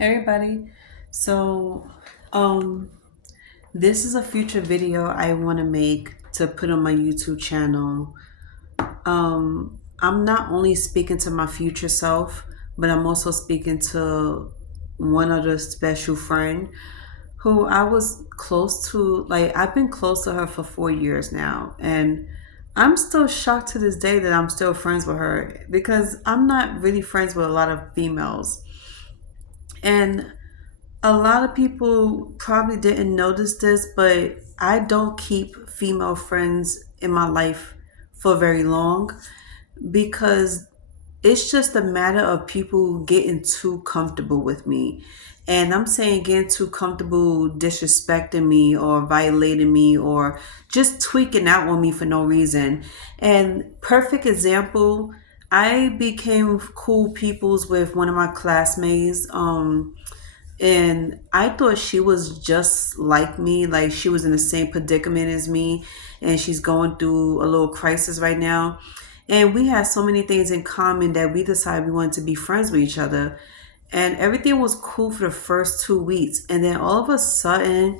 Hey everybody. So, um, this is a future video I want to make to put on my YouTube channel. I'm not only speaking to my future self, but I'm also speaking to one other special friend who I was close to. Like, I've been close to her for 4 years now, and I'm still shocked to this day that I'm still friends with her because I'm not really friends with a lot of females. And a lot of people probably didn't notice this, but I don't keep female friends in my life for very long because it's just a matter of people getting too comfortable with me. And I'm saying getting too comfortable disrespecting me or violating me or just tweaking out on me for no reason. And perfect example, I became cool peoples with one of my classmates. And I thought she was just like me, like she was in the same predicament as me, and she's going through a little crisis right now. And we had so many things in common that we decided we wanted to be friends with each other. And everything was cool for the first 2 weeks. And then all of a sudden,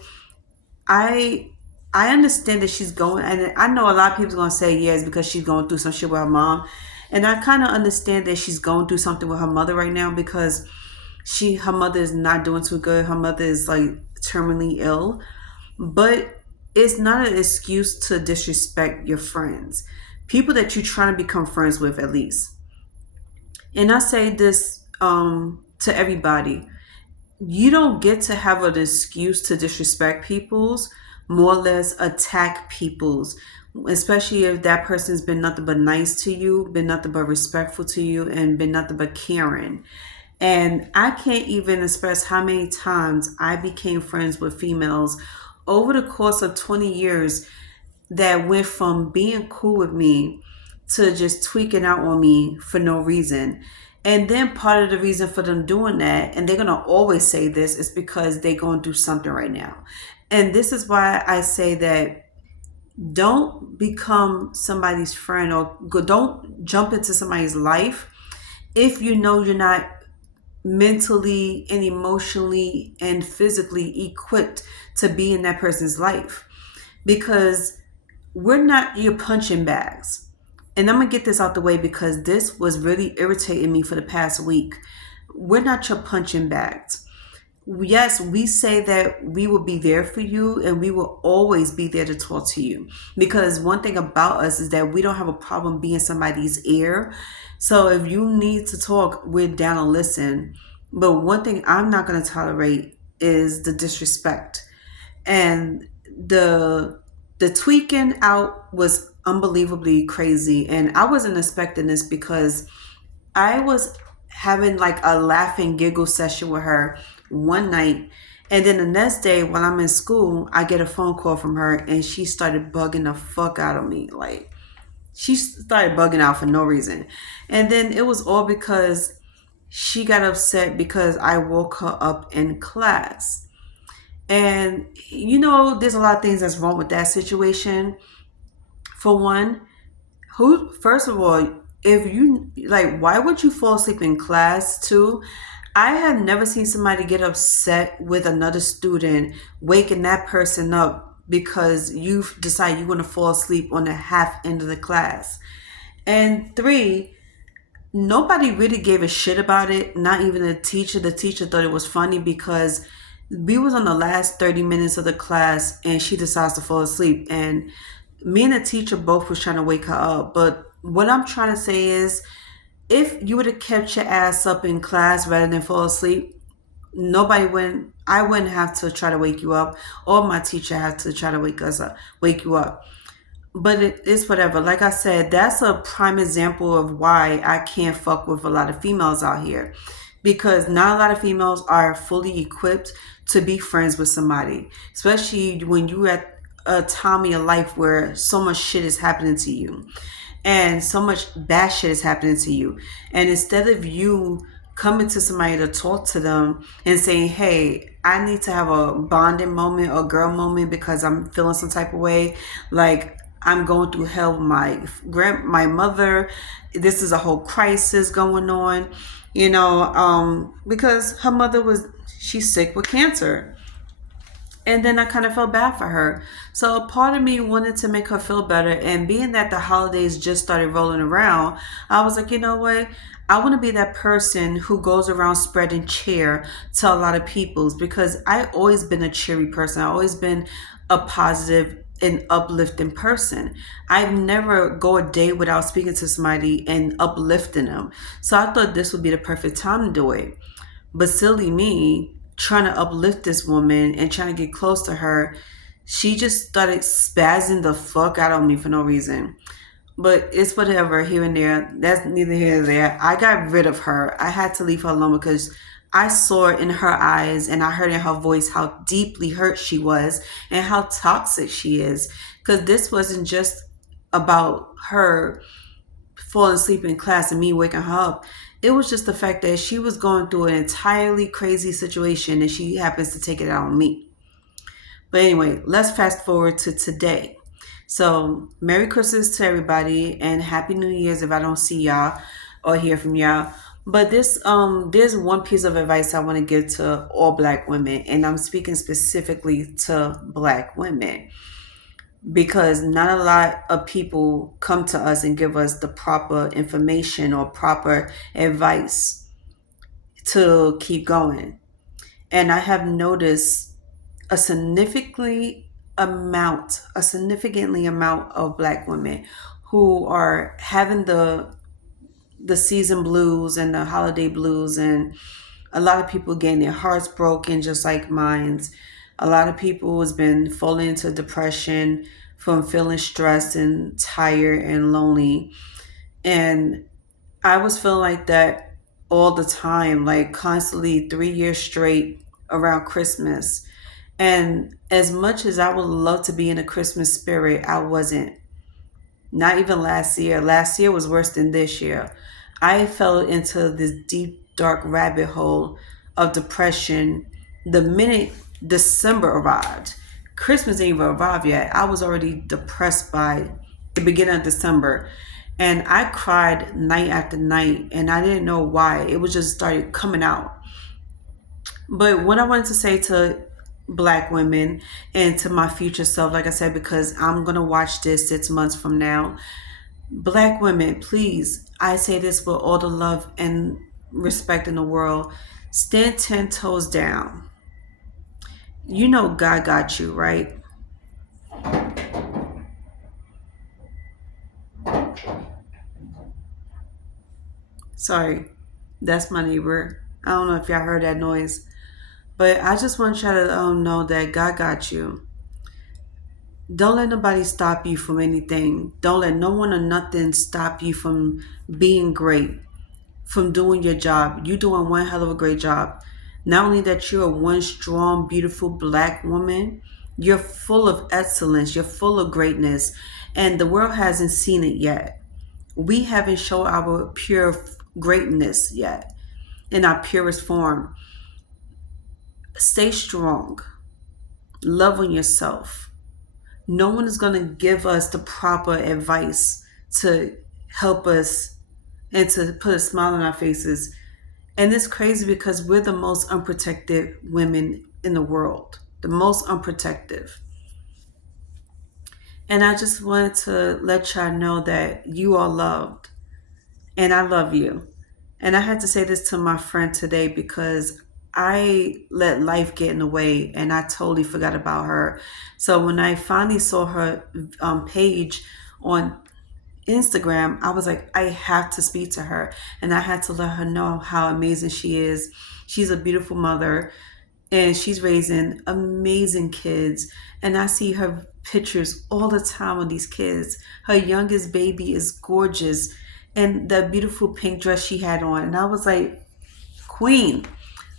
I I understand that she's going, and I know a lot of people's gonna say yes because she's going through some shit with her mom. And I kind of understand that she's going through something with her mother right now because her mother is not doing too good. Her mother is like terminally ill, but it's not an excuse to disrespect your friends, people that you're trying to become friends with at least. And I say this to everybody: you don't get to have an excuse to disrespect people's, more or less attack people's, especially if that person's been nothing but nice to you, been nothing but respectful to you, and been nothing but caring. And I can't even express how many times I became friends with females over the course of 20 years that went from being cool with me to just tweaking out on me for no reason. And then part of the reason for them doing that, and they're going to always say this, is because they're going through something right now. And this is why I say that don't become somebody's friend or don't jump into somebody's life if you know you're not mentally and emotionally and physically equipped to be in that person's life, because we're not your punching bags. And I'm gonna get this out the way because this was really irritating me for the past week. We're not your punching bags. Yes, we say that we will be there for you and we will always be there to talk to you. Because one thing about us is that we don't have a problem being somebody's ear. So if you need to talk, we're down to listen. But one thing I'm not going to tolerate is the disrespect. And the tweaking out was unbelievably crazy. And I wasn't expecting this because I was having like a laughing giggle session with her one night. And then the next day while I'm in school, I get a phone call from her and she started bugging the fuck out of me. Like, she started bugging out for no reason. And then it was all because she got upset because I woke her up in class. And there's a lot of things that's wrong with that situation. For one, who first of all, if you like, why would you fall asleep in class too? I have never seen somebody get upset with another student, waking that person up because you decide you want to fall asleep on the half end of the class. And three, nobody really gave a shit about it, not even the teacher. The teacher thought it was funny because we was on the last 30 minutes of the class and she decides to fall asleep, and me and the teacher both was trying to wake her up. But what I'm trying to say is, if you would have kept your ass up in class rather than fall asleep, nobody wouldn't I wouldn't have to try to wake you up, or my teacher had to try to wake you up. But it's whatever. Like I said, that's a prime example of why I can't fuck with a lot of females out here, because not a lot of females are fully equipped to be friends with somebody, especially when you're at a time in your life where so much shit is happening to you and so much bad shit is happening to you. And instead of you coming to somebody to talk to them and saying, hey, I need to have a bonding moment or girl moment because I'm feeling some type of way, like I'm going through hell with my mother, this is a whole crisis going on. because her mother she's sick with cancer. And then I kind of felt bad for her. So a part of me wanted to make her feel better. And being that the holidays just started rolling around, I was like, you know what? I want to be that person who goes around spreading cheer to a lot of peoples, because I always been a cheery person. I always been a positive and uplifting person. I've never go a day without speaking to somebody and uplifting them. So I thought this would be the perfect time to do it. But silly me, trying to uplift this woman and trying to get close to her, she just started spazzing the fuck out on me for no reason. But it's whatever, here and there. That's neither here nor there. I got rid of her. I had to leave her alone because I saw it in her eyes and I heard in her voice how deeply hurt she was and how toxic she is. Because this wasn't just about her falling asleep in class and me waking her up. It was just the fact that she was going through an entirely crazy situation and she happens to take it out on me. But anyway, let's fast forward to today. So, Merry Christmas to everybody and Happy New Year's if I don't see y'all or hear from y'all. But there's one piece of advice I want to give to all black women, and I'm speaking specifically to black women, because not a lot of people come to us and give us the proper information or proper advice to keep going. And I have noticed a significantly amount of black women who are having the season blues and the holiday blues, and a lot of people getting their hearts broken just like mine's. A lot of people has been falling into depression from feeling stressed and tired and lonely. And I was feeling like that all the time, like constantly 3 years straight around Christmas. And as much as I would love to be in a Christmas spirit, I wasn't. Not even last year. Last year was worse than this year. I fell into this deep, dark rabbit hole of depression the minute December arrived. Christmas didn't even arrive yet. I was already depressed by the beginning of December. And I cried night after night, and I didn't know why. It was just started coming out. But what I wanted to say to black women and to my future self, like I said, because I'm going to watch this 6 months from now, black women, please, I say this with all the love and respect in the world, stand 10 toes down. You know God got you, right? Sorry, that's my neighbor. I don't know if y'all heard that noise. But I just want y'all to know that God got you. Don't let nobody stop you from anything. Don't let no one or nothing stop you from being great, from doing your job. You're doing one hell of a great job. Not only that you're one strong, beautiful black woman, you're full of excellence, you're full of greatness, and the world hasn't seen it yet. We haven't shown our pure greatness yet in our purest form. Stay strong. Love on yourself. No one is going to give us the proper advice to help us and to put a smile on our faces. And it's crazy because we're the most unprotected women in the world, the most unprotected. And I just wanted to let y'all know that you are loved and I love you. And I had to say this to my friend today because I let life get in the way and I totally forgot about her. So when I finally saw her page on Instagram, I was like, I have to speak to her. And I had to let her know how amazing she is. She's a beautiful mother and she's raising amazing kids. And I see her pictures all the time of these kids. Her youngest baby is gorgeous, and the beautiful pink dress she had on. And I was like, Queen,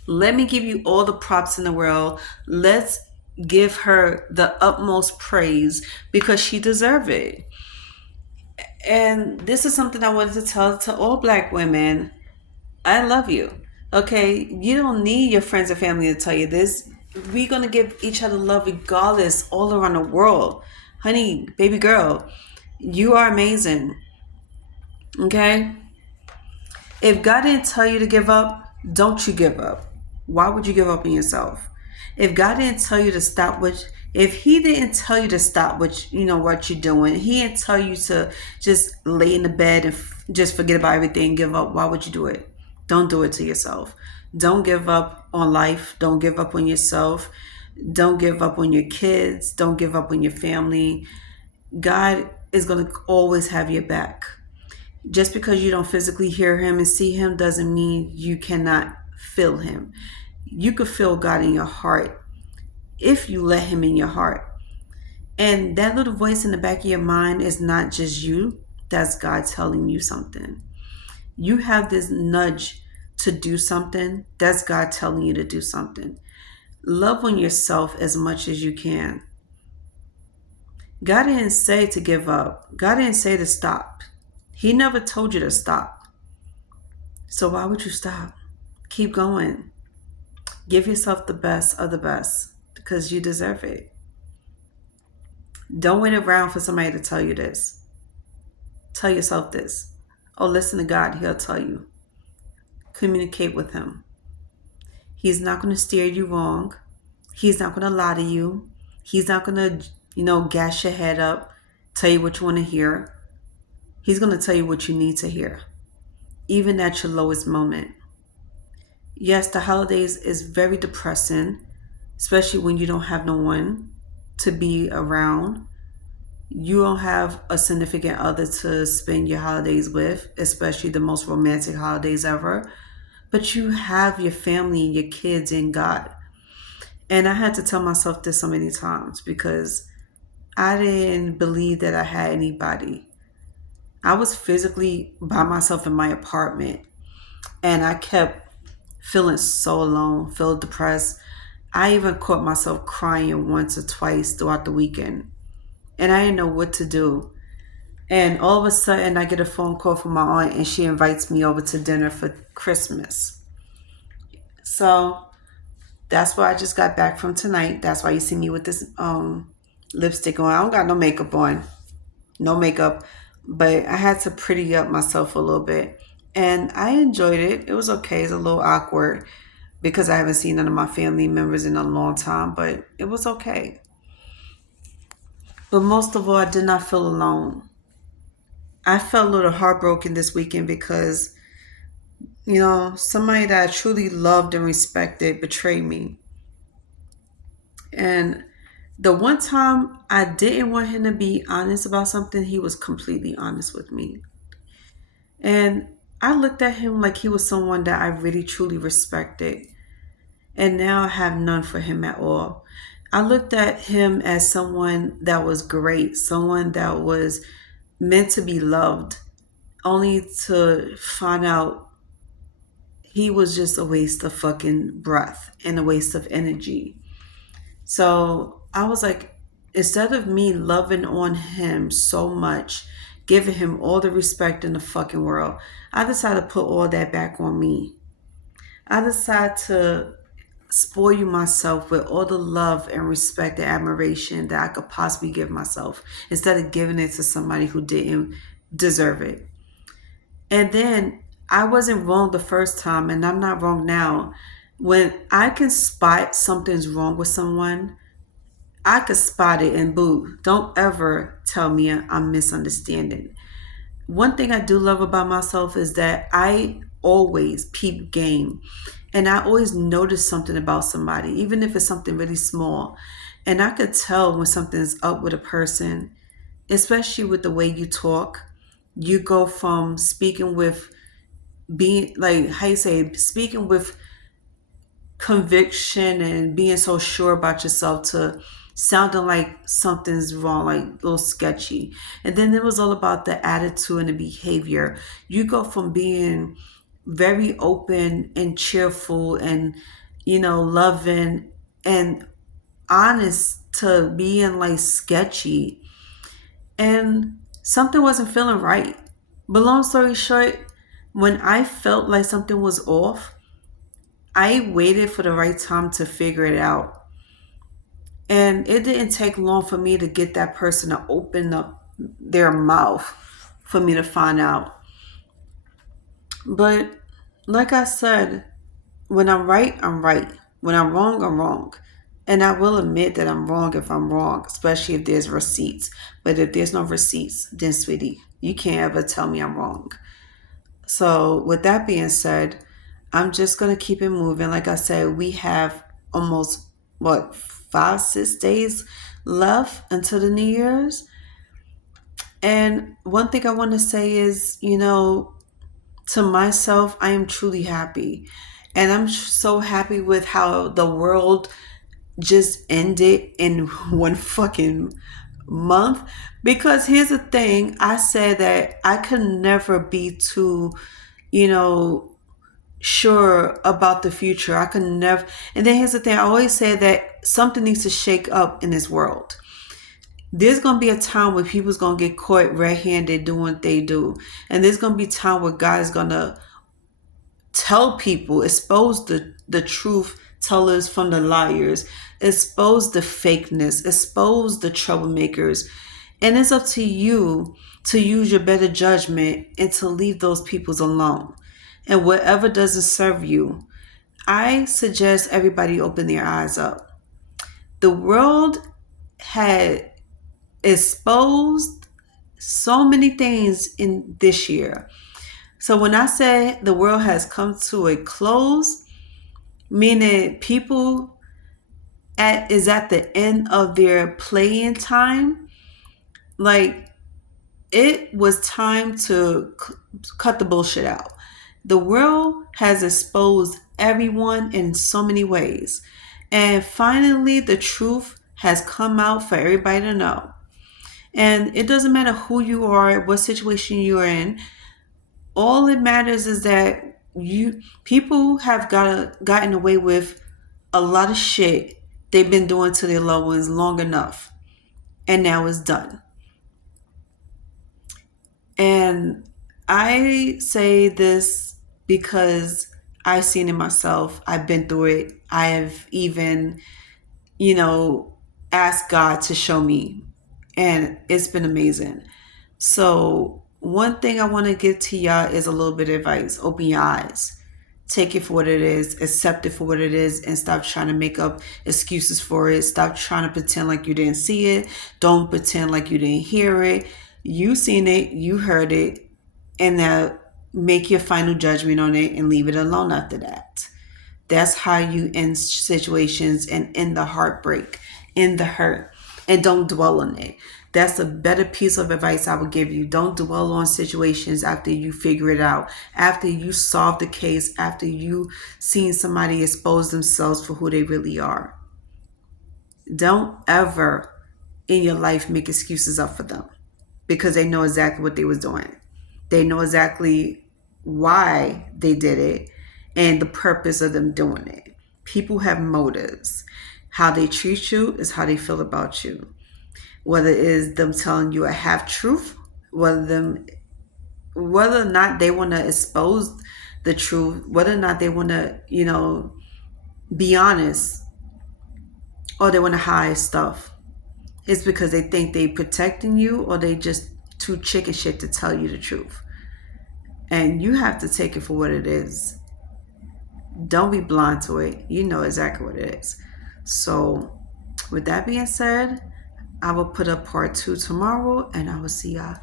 let me give you all the props in the world. Let's give her the utmost praise because she deserves it. And this is something I wanted to tell to all black women. I love you. Okay, you don't need your friends and family to tell you this. We're gonna give each other love regardless, all around the world. Honey, baby girl, you are amazing. Okay? If God didn't tell you to give up, don't you give up. Why would you give up on yourself? If God didn't tell you to stop if he didn't tell you to stop what you're doing, he didn't tell you to just lay in the bed and just forget about everything and give up, why would you do it? Don't do it to yourself. Don't give up on life. Don't give up on yourself. Don't give up on your kids. Don't give up on your family. God is going to always have your back. Just because you don't physically hear him and see him doesn't mean you cannot feel him. You could feel God in your heart if you let him in your heart. And that little voice in the back of your mind is not just you, that's God telling you something. You have this nudge to do something, that's God telling you to do something. Love on yourself as much as you can. God didn't say to give up, God didn't say to stop. He never told you to stop. So why would you stop? Keep going. Give yourself the best of the best because you deserve it. Don't wait around for somebody to tell you this. Tell yourself this. Oh, listen to God. He'll tell you. Communicate with him. He's not going to steer you wrong. He's not going to lie to you. He's not going to, gas your head up, tell you what you want to hear. He's going to tell you what you need to hear, even at your lowest moment. Yes, the holidays is very depressing, especially when you don't have no one to be around. You don't have a significant other to spend your holidays with, especially the most romantic holidays ever. But you have your family and your kids and God. And I had to tell myself this so many times because I didn't believe that I had anybody. I was physically by myself in my apartment and I kept feeling so alone, feel depressed. I even caught myself crying once or twice throughout the weekend. And I didn't know what to do. And all of a sudden, I get a phone call from my aunt, and she invites me over to dinner for Christmas. So that's where I just got back from tonight. That's why you see me with this lipstick on. I don't got no makeup on, no makeup, but I had to pretty up myself a little bit. And I enjoyed it. It was okay. It's a little awkward because I haven't seen none of my family members in a long time, but it was okay. But most of all, I did not feel alone. I felt a little heartbroken this weekend because, somebody that I truly loved and respected betrayed me. And the one time I didn't want him to be honest about something, he was completely honest with me. And I looked at him like he was someone that I really truly respected. And now I have none for him at all. I looked at him as someone that was great, someone that was meant to be loved, only to find out he was just a waste of fucking breath and a waste of energy. So I was like, instead of me loving on him so much, giving him all the respect in the fucking world, I decided to put all that back on me. I decided to spoil you myself with all the love and respect and admiration that I could possibly give myself instead of giving it to somebody who didn't deserve it. And then I wasn't wrong the first time and I'm not wrong now. When I can spot something's wrong with someone, I could spot it and boo. Don't ever tell me I'm misunderstanding. One thing I do love about myself is that I always peep game and I always notice something about somebody, even if it's something really small. And I could tell when something's up with a person, especially with the way you talk. You go from speaking with being like, how you say, speaking with conviction and being so sure about yourself to sounding like something's wrong, like a little sketchy. And then it was all about the attitude and the behavior. You go from being very open and cheerful and, loving and honest to being like sketchy. And something wasn't feeling right. But long story short, when I felt like something was off, I waited for the right time to figure it out. And it didn't take long for me to get that person to open up their mouth for me to find out. But like I said, when I'm right, I'm right. When I'm wrong, I'm wrong. And I will admit that I'm wrong if I'm wrong, especially if there's receipts. But if there's no receipts, then sweetie, you can't ever tell me I'm wrong. So, with that being said, I'm just going to keep it moving. Like I said, we have almost, what, 5, 6 days left until the New Year's. And one thing I want to say is, to myself, I am truly happy. And I'm so happy with how the world just ended in one fucking month. Because here's the thing, I said that I could never be too, you know, sure about the future. I could never. And then here's the thing, I always say that something needs to shake up in this world. There's gonna be a time where people's gonna get caught red-handed doing what they do, and there's gonna be a time where God is gonna tell people, expose the truth tellers from the liars, expose the fakeness, expose the troublemakers. And it's up to you to use your better judgment and to leave those peoples alone. And whatever doesn't serve you, I suggest everybody open their eyes up. The world had exposed so many things in this year. So when I say the world has come to a close, meaning people is at the end of their playing time, like it was time to cut the bullshit out. The world has exposed everyone in so many ways. And finally, the truth has come out for everybody to know. And it doesn't matter who you are, what situation you're in. All it matters is that people have gotten away with a lot of shit they've been doing to their loved ones long enough. And now it's done. And I say this because I've seen it myself. I've been through it. I have even, you know, asked God to show me. And it's been amazing. So, one thing I want to give to y'all is a little bit of advice. Open your eyes. Take it for what it is, accept it for what it is, and stop trying to make up excuses for it. Stop trying to pretend like you didn't see it. Don't pretend like you didn't hear it. You seen it, you heard it, and now make your final judgment on it and leave it alone after that. That's how you end situations and end the heartbreak, end the hurt, and don't dwell on it. That's a better piece of advice I would give you. Don't dwell on situations after you figure it out, after you solve the case, after you seen somebody expose themselves for who they really are. Don't ever in your life make excuses up for them because they know exactly what they was doing. They know exactly why they did it and the purpose of them doing it. People have motives. How they treat you is how they feel about you. Whether it is them telling you a half truth, whether or not they want to expose the truth, whether or not they want to, be honest, or they want to hide stuff. It's because they think they protecting you or they just too chicken shit to tell you the truth. And you have to take it for what it is. Don't be blind to it. You know exactly what it is. So, with that being said, I will put up part 2 tomorrow and I will see y'all.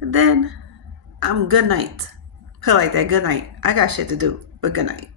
Then, good night. Put it like that. Good night. I got shit to do, but good night.